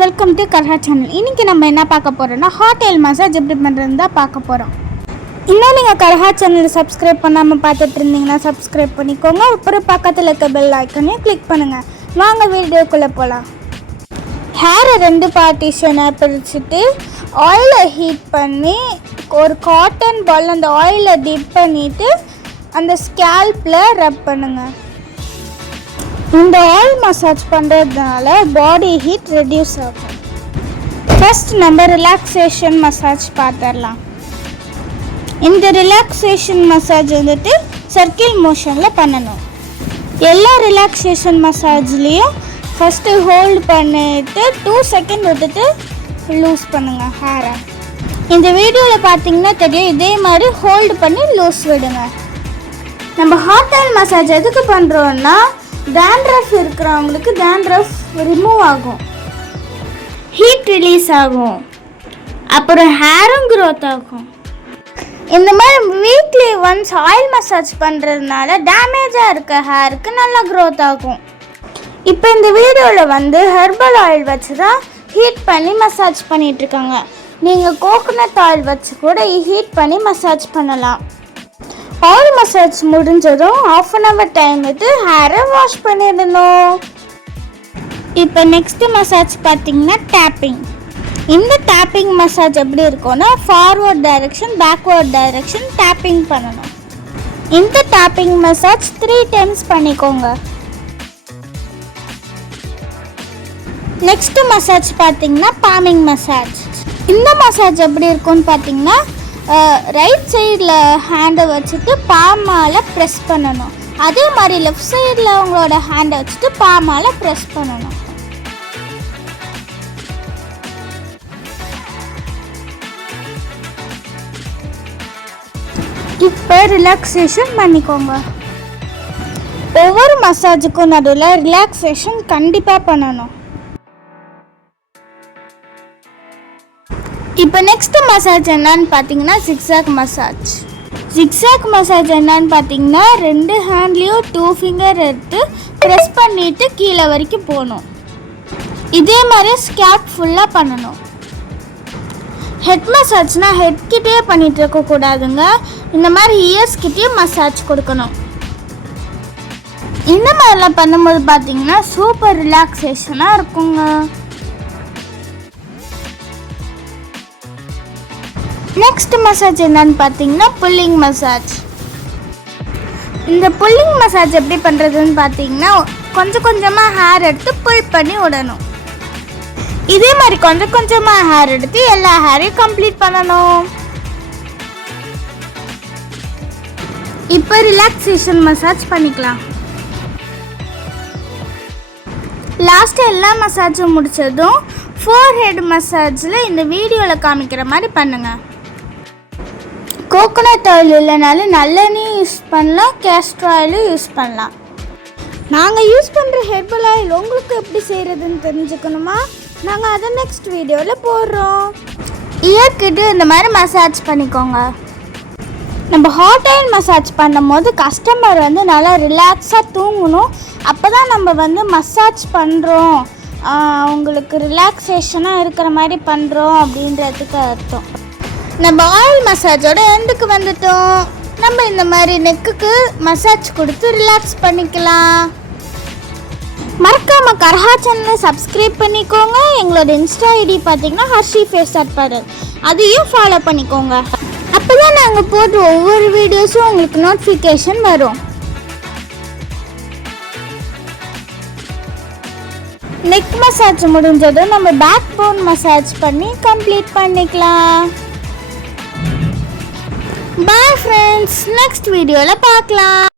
Welcome to Karha channel. இன்றைக்கி நம்ம என்ன பார்க்க போகிறோம்னா ஹாட் ஆயில் மசாஜ் எப்படி பண்ணுறதுன்னு தான் பார்க்க போகிறோம். இன்னும் நீங்கள் கர்ஹா சேனலை சப்ஸ்கிரைப் பண்ணாமல் பார்த்துட்டு இருந்தீங்கன்னா சப்ஸ்கிரைப் பண்ணிக்கோங்க. அப்புறம் பக்கத்தில் இருக்க பெல் ஐக்கனையும் கிளிக் பண்ணுங்கள். வாங்க வீடியோக்குள்ளே போகலாம். ஹேரை 2 பார்ட்டிஷனாக பிரிச்சுட்டு ஆயிலை ஹீட் பண்ணி ஒரு காட்டன் பால் அந்த ஆயிலை டிப் பண்ணிவிட்டு அந்த ஸ்கேல்பில் ரப் பண்ணுங்கள். இந்த ஆயில் மசாஜ் பண்ணுறதுனால பாடி ஹீட் ரெடியூஸ் ஆகும். ஃபர்ஸ்ட் நம்ம ரிலாக்ஸேஷன் மசாஜ் பார்த்துடலாம். இந்த ரிலாக்ஸேஷன் மசாஜ் வந்துட்டு சர்க்கிள் மோஷனில் பண்ணணும். எல்லா ரிலாக்ஸேஷன் மசாஜ்லேயும் ஃபஸ்ட்டு ஹோல்டு பண்ணிவிட்டு 2 செகண்ட் விட்டுட்டு லூஸ் பண்ணுங்கள் ஹேரை. இந்த வீடியோவில் பார்த்தீங்கன்னா தெரியும், இதே மாதிரி ஹோல்டு பண்ணி லூஸ் விடுங்க. நம்ம ஹாட் ஆயில் மசாஜ் எதுக்கு பண்ணுறோன்னா டேண்ட்ரஃப் இருக்கிறவங்களுக்கு டேண்ட்ரஃப் ரிமூவ் ஆகும், ஹீட் ரிலீஸ் ஆகும், அப்புறம் ஹேரும் க்ரோத் ஆகும். இந்த மாதிரி வீக்லி ஒன்ஸ் ஆயில் மசாஜ் பண்ணுறதுனால டேமேஜாக இருக்க ஹேருக்கு நல்லா க்ரோத் ஆகும். இப்போ இந்த வீடியோவில் ஹெர்பல் ஆயில் வச்சு தான் ஹீட் பண்ணி மசாஜ் பண்ணிகிட்ருக்காங்க. நீங்கள் கோகோனட் ஆயில் வச்சு கூட ஹீட் பண்ணி மசாஜ் பண்ணலாம். ஆயில் மசாஜ் முடிஞ்சதும் 1/2 hour டைம் விட்டு ஹேரை வாஷ் பண்ணிடணும். இப்போ நெக்ஸ்ட் மசாஜ் பார்த்தீங்கன்னா டேப்பிங். இந்த டேப்பிங் மசாஜ் எப்படி இருக்கும்னா forward direction backward direction taping பண்ணணும். இந்த டேப்பிங் மசாஜ் 3 times பண்ணிக்கோங்க. நெக்ஸ்ட் மசாஜ் பார்த்தீங்கன்னா பாமிங் மசாஜ். இந்த மசாஜ் எப்படி இருக்கும்னு பார்த்தீங்கன்னா ரைட் சைடில் ஹேண்டை வச்சுட்டு பாமால் ப்ரெஸ் பண்ணணும். அதே மாதிரி லெஃப்ட் சைடில் அவங்களோட ஹேண்டை வச்சுட்டு பாமால் ப்ரெஸ் பண்ணணும். இப்போ ரிலாக்ஸேஷன் பண்ணிக்கோங்க. ஒவ்வொரு மசாஜுக்கும் நடுவில் ரிலாக்ஸேஷன் கண்டிப்பாக பண்ணணும். இப்போ நெக்ஸ்ட் மசாஜ் என்னன்னு பார்த்தீங்கன்னா ஜிக்ஸாக் மசாஜ். ஜிக்ஸாக் மசாஜ் என்னன்னு பார்த்தீங்கன்னா 2 ஹேண்ட்லேயும் 2 ஃபிங்கர் எடுத்து ப்ரெஸ் பண்ணிவிட்டு கீழே வரைக்கும் போகணும். இதே மாதிரி ஸ்கேப் ஃபுல்லாக பண்ணணும். ஹெட் மசாஜ்னால் ஹெட்கிட்டே பண்ணிகிட்டு இருக்கக்கூடாதுங்க, இந்த மாதிரி இயர்ஸ்கிட்டே மசாஜ் கொடுக்கணும். இந்த மாதிரிலாம் பண்ணும்போது பார்த்தீங்கன்னா சூப்பர் ரிலாக்ஸேஷனாக இருக்குங்க. நெக்ஸ்ட் மசாஜ் என்னன்னு பார்த்தீங்கன்னா புல்லிங் மசாஜ். இந்த புல்லிங் மசாஜ் எப்படி பண்ணுறதுன்னு பார்த்தீங்கன்னா கொஞ்சம் கொஞ்சமாக ஹேர் எடுத்து புல் பண்ணி விடணும். இதே மாதிரி கொஞ்சம் கொஞ்சமாக ஹேர் எடுத்து எல்லா ஹேரையும் கம்ப்ளீட் பண்ணணும். இப்போ ரிலாக்ஸேஷன் மசாஜ் பண்ணிக்கலாம். லாஸ்ட்டு எல்லா மசாஜும் முடித்ததும் ஃபோர்ஹெட் மசாஜில் இந்த வீடியோவில் காமிக்கிற மாதிரி பண்ணுங்கள். கோகோனட் ஆயில் இல்லைனாலும் நல்லெண்ணெய் யூஸ் பண்ணலாம், கேஸ்டர் ஆயிலும் யூஸ் பண்ணலாம். நாங்கள் யூஸ் பண்ணுற ஹெர்பல் ஆயில் உங்களுக்கு எப்படி செய்கிறதுன்னு தெரிஞ்சுக்கணுமா? நாங்கள் அதை நெக்ஸ்ட் வீடியோவில் போடுறோம். இயர்கிட்ட இந்த மாதிரி மசாஜ் பண்ணிக்கோங்க. நம்ம ஹாட் ஆயில் மசாஜ் பண்ணும்போது கஸ்டமர் நல்லா ரிலாக்ஸாக தூங்கணும். அப்போ தான் நம்ம மசாஜ் பண்ணுறோம், அவங்களுக்கு ரிலாக்ஸேஷனாக இருக்கிற மாதிரி பண்ணுறோம் அப்படின்றதுக்கு அர்த்தம். நம்ம ஆயில் மசாஜோட எண்டுக்கு வந்துட்டோம். நம்ம இந்த மாதிரி நெக்குக்கு மசாஜ் கொடுத்து ரிலாக்ஸ் பண்ணிக்கலாம். மறக்காம கர்ஹா சேனலை சப்ஸ்கிரைப் பண்ணிக்கோங்க. எங்களோட இன்ஸ்டா ஐடி பார்த்தீங்கன்னா ஹர்ஷி ஃபேஸ் அட்பாடல், அதையும் ஃபாலோ பண்ணிக்கோங்க. அப்போ தான் நாங்கள் போடுற ஒவ்வொரு வீடியோஸும் உங்களுக்கு நோட்டிஃபிகேஷன் வரும். நெக் மசாஜ் முடிஞ்சதும் நம்ம பேக் போன் மசாஜ் பண்ணி கம்ப்ளீட் பண்ணிக்கலாம். பாய் ஃப்ரெண்ட்ஸ், நெக்ஸ்ட் வீடியோவில் பார்க்கலாம்.